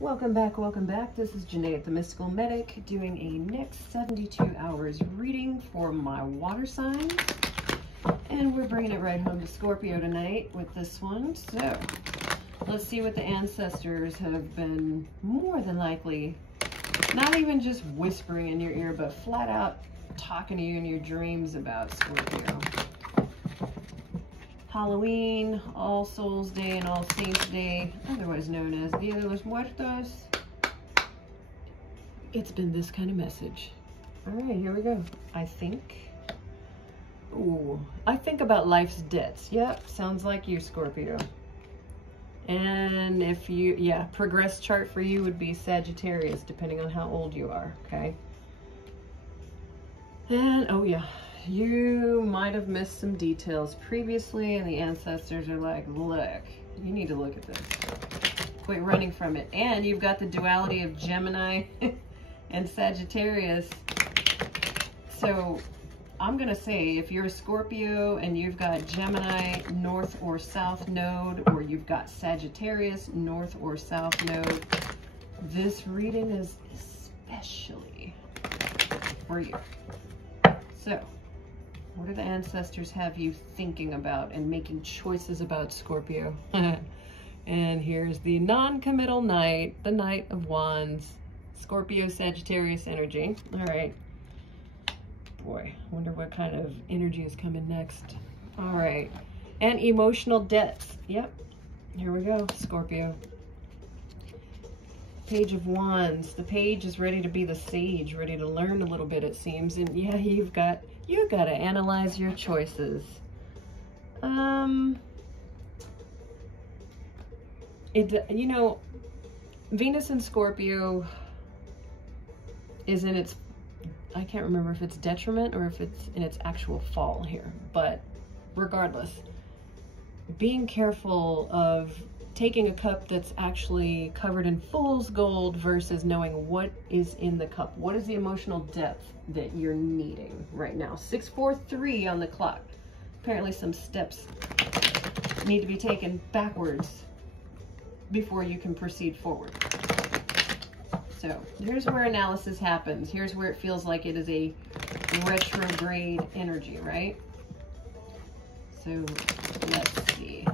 Welcome back. This is Janae, the Mystical Medic, doing a next 72 hours reading for my water signs. And we're bringing it right home to Scorpio tonight with this one. So, let's see what the ancestors have been more than likely, not even just whispering in your ear, but flat out talking to you in your dreams about, Scorpio. Halloween, All Souls Day, and All Saints Day, otherwise known as Dia de los Muertos. It's been this kind of message. All right, here we go. I think about life's debts. Yep, sounds like you, Scorpio. And if you, progress chart for you would be Sagittarius, depending on how old you are, okay? And, you might have missed some details previously, and the ancestors are like, look, you need to look at this. Quit running from it. And you've got the duality of Gemini and Sagittarius. So I'm going to say, if you're a Scorpio and you've got Gemini north or south node, or you've got Sagittarius north or south node, this reading is especially for you. So, what do the ancestors have you thinking about and making choices about, Scorpio? And here's the non-committal Knight, the Knight of Wands, Scorpio Sagittarius energy. All right. Boy, I wonder what kind of energy is coming next. All right. And emotional debts. Yep. Here we go, Scorpio. Page of Wands. The page is ready to be the sage, ready to learn a little bit, it seems. And yeah, you got to analyze your choices. Venus in Scorpio is in its, I can't remember if it's detriment or if it's in its actual fall here, but regardless, being careful of taking a cup that's actually covered in fool's gold versus knowing what is in the cup. What is the emotional depth that you're needing right now? 6:43 on the clock. Apparently some steps need to be taken backwards before you can proceed forward. So here's where analysis happens. Here's where it feels like it is a retrograde energy, right? So let's see.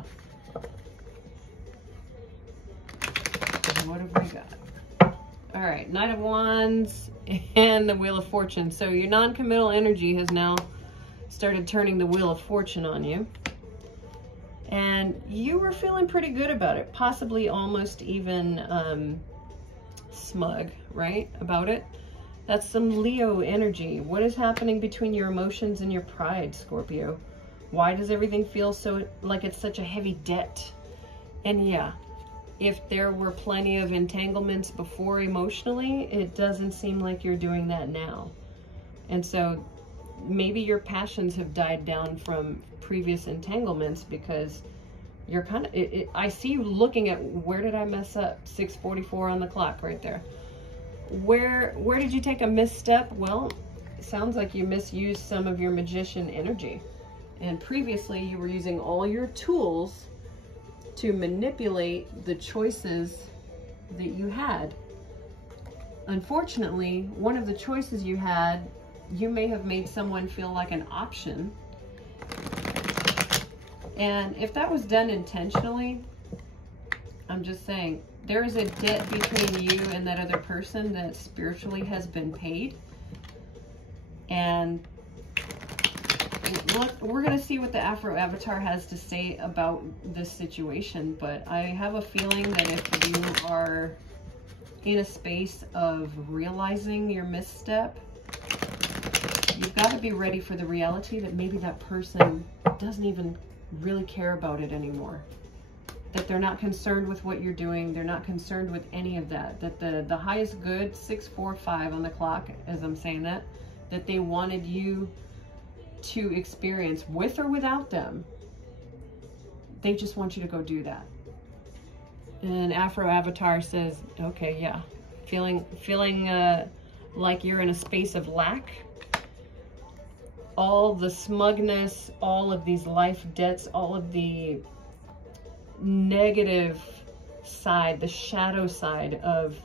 What have we got? All right, Knight of Wands and the Wheel of Fortune. So your non-committal energy has now started turning the Wheel of Fortune on you. And you were feeling pretty good about it, possibly almost even smug, right, about it. That's some Leo energy. What is happening between your emotions and your pride, Scorpio? Why does everything feel so like it's such a heavy debt? And yeah, if there were plenty of entanglements before emotionally, it doesn't seem like you're doing that now. And so maybe your passions have died down from previous entanglements because you're kind of, I see you looking at, where did I mess up? 6:44 on the clock right there. Where did you take a misstep? Well, it sounds like you misused some of your magician energy. And previously you were using all your tools to manipulate the choices that you had. Unfortunately, one of the choices you had, you may have made someone feel like an option. And if that was done intentionally, I'm just saying, there is a debt between you and that other person that spiritually has been paid. And look, we're going to see what the Afro Avatar has to say about this situation, but I have a feeling that if you are in a space of realizing your misstep, you've got to be ready for the reality that maybe that person doesn't even really care about it anymore. That they're not concerned with what you're doing. They're not concerned with any of that. That the highest good, 6:45 on the clock, as I'm saying that they wanted you to experience with or without them. They just want you to go do that. And Afro Avatar says, okay, yeah, feeling like you're in a space of lack. All the smugness, all of these life debts, all of the negative side, the shadow side of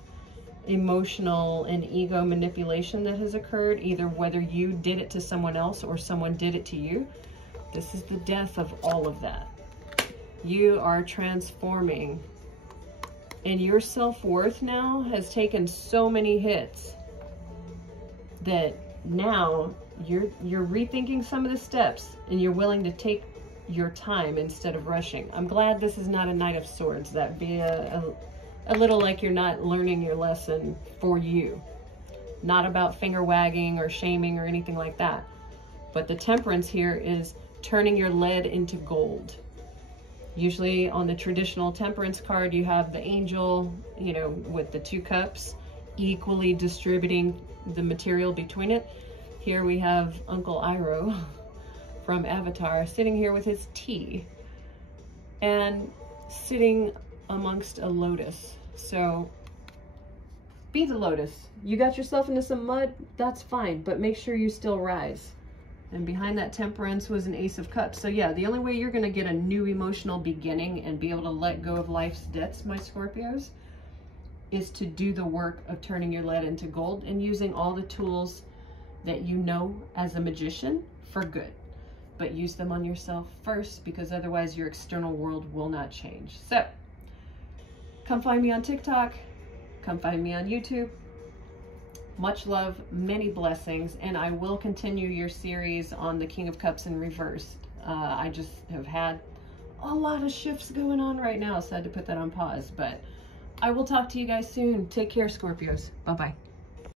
emotional and ego manipulation that has occurred, either whether you did it to someone else or someone did it to you. This is the death of all of that. You are transforming, and your self-worth now has taken so many hits that now you're rethinking some of the steps, and you're willing to take your time instead of rushing. I'm glad this is not a Knight of Swords. That'd be a little like you're not learning your lesson for you. Not about finger wagging or shaming or anything like that. But the Temperance here is turning your lead into gold. Usually on the traditional Temperance card, you have the angel, you know, with the 2 cups, equally distributing the material between it. Here we have Uncle Iroh from Avatar sitting here with his tea and sitting amongst a lotus. So be the lotus. You got yourself into some mud, that's fine, but make sure you still rise. And behind that Temperance was an Ace of Cups. So yeah, the only way you're going to get a new emotional beginning and be able to let go of life's debts, my Scorpios, is to do the work of turning your lead into gold and using all the tools that you know as a magician for good. But use them on yourself first, because otherwise your external world will not change. So come find me on TikTok. Come find me on YouTube. Much love, many blessings, and I will continue your series on the King of Cups in reverse. I just have had a lot of shifts going on right now, so I had to put that on pause. But I will talk to you guys soon. Take care, Scorpios. Bye-bye.